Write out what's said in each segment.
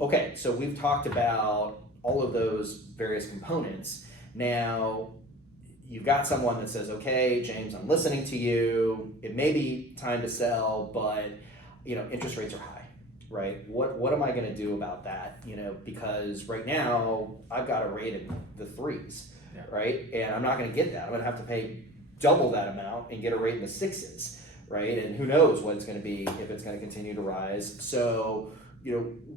okay, so we've talked about all of those various components. Now, you've got someone that says, okay, James, I'm listening to you. It may be time to sell, but interest rates are high, right? What am I going to do about that? Because right now I've got a rate in the threes, right? And I'm not going to get that. I'm going to have to pay double that amount and get a rate in the sixes, right? And who knows what it's going to be, if it's going to continue to rise. So,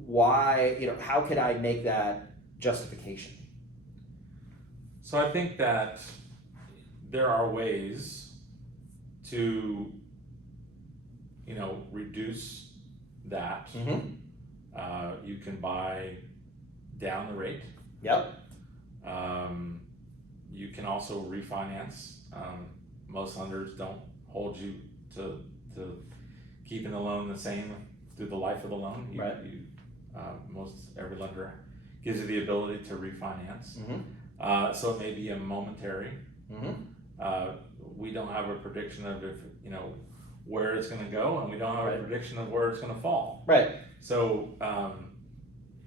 why, how could I make that justification? So I think that there are ways to, reduce that. You can buy down the rate. Yep. You can also refinance. Most lenders don't hold you to keeping the loan the same through the life of the loan. Right. Most every lender gives you the ability to refinance. So it may be a momentary. We don't have a prediction of where it's going to go, and we don't have a prediction of where it's going to fall. Right. So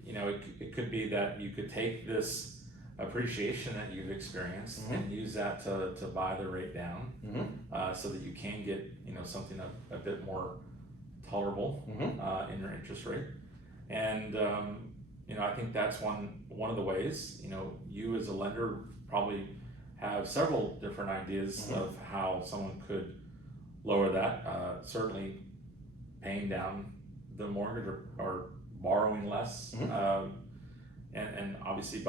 it could be that you could take this appreciation that you've experienced and use that to buy the rate down, so that you can get something a bit more tolerable in your interest rate. And I think that's one of the ways. You as a lender probably have several different ideas of how someone could lower that. Certainly paying down the mortgage or borrowing less. And obviously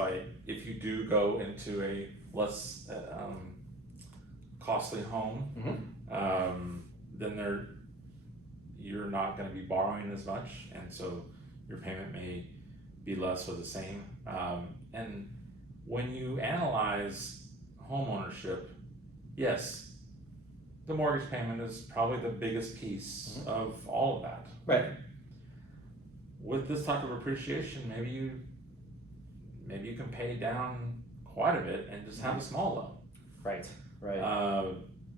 if you do go into a less costly home, then you're not going to be borrowing as much, and so your payment may be less or the same. And when you analyze home ownership, yes, the mortgage payment is probably the biggest piece of all of that. Right. With this type of appreciation, maybe you can pay down quite a bit and just have a small loan. Right.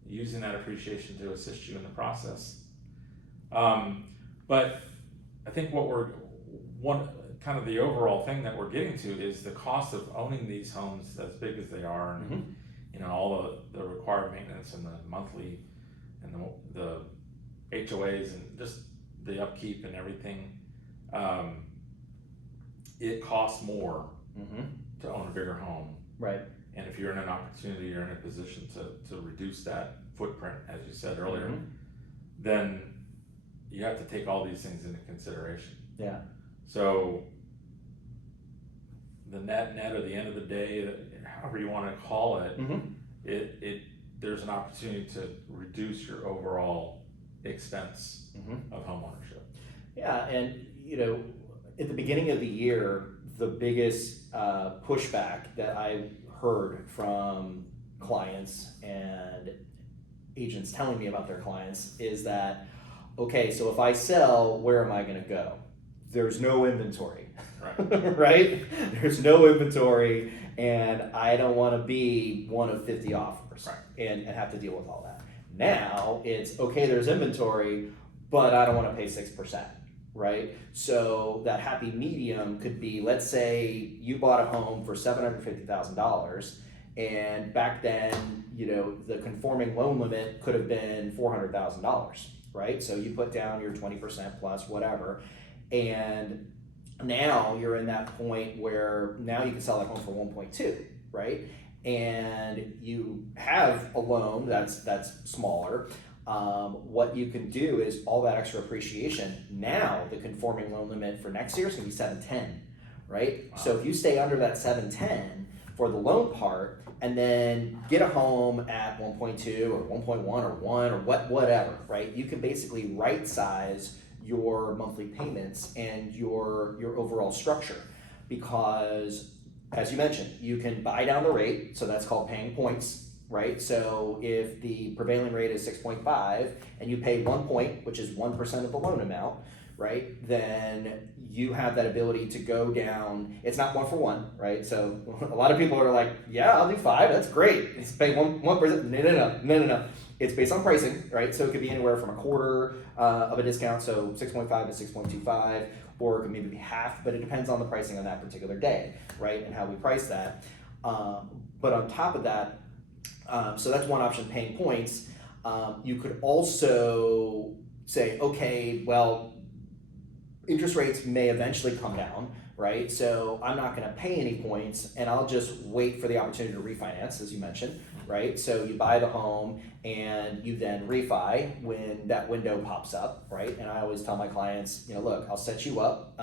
Using that appreciation to assist you in the process. But I think kind of the overall thing that we're getting to is the cost of owning these homes as big as they are, and all the required maintenance and the monthly and the HOAs and just the upkeep and everything. It costs more to own a bigger home. Right. And if you're in an opportunity, you're in a position to reduce that footprint, as you said earlier, then you have to take all these things into consideration. Yeah. So the net or the end of the day, however you want to call it, there's an opportunity to reduce your overall expense of home ownership. Yeah, and at the beginning of the year, the biggest pushback that I heard from clients and agents telling me about their clients is that, okay, so if I sell, where am I going to go? There's no inventory, right? There's no inventory, and I don't want to be one of 50 offers and have to deal with all that. Now it's, okay, there's inventory, but I don't want to pay 6%, right? So that happy medium could be, let's say you bought a home for $750,000, and back then, the conforming loan limit could have been $400,000, right? So you put down your 20% plus whatever, and now you're in that point where now you can sell that home for 1.2, right? And you have a loan that's smaller. What you can do is all that extra appreciation. Now the conforming loan limit for next year is going to be 710, right? Wow. So if you stay under that 710 for the loan part, and then get a home at 1.2 or 1.1 or 1 or whatever, right? You can basically right size your monthly payments and your overall structure, because as you mentioned, you can buy down the rate, so that's called paying points, right? So if the prevailing rate is 6.5 and you pay 1 point, which is 1% of the loan amount, right, then you have that ability to go down. It's not 1 for 1, right? So a lot of people are like, yeah, I'll do 5, that's great. It's pay 1%. No. It's based on pricing, right? So it could be anywhere from a quarter of a discount, so 6.5 to 6.25, or it could maybe be half, but it depends on the pricing on that particular day, right? And how we price that. But on top of that, so that's one option, paying points. You could also say, okay, well, interest rates may eventually come down, right? So I'm not gonna pay any points and I'll just wait for the opportunity to refinance, as you mentioned, right? So you buy the home and you then refi when that window pops up, right? And I always tell my clients, look, I'll set you up.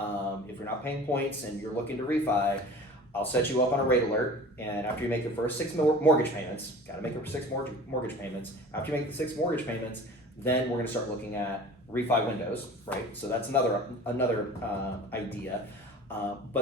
If you're not paying points and you're looking to refi, I'll set you up on a rate alert, and after you make your first 6 mortgage payments, gotta make your 6 mortgage payments, after you make the 6 mortgage payments, then we're gonna start looking at refi windows, right? So that's another idea. But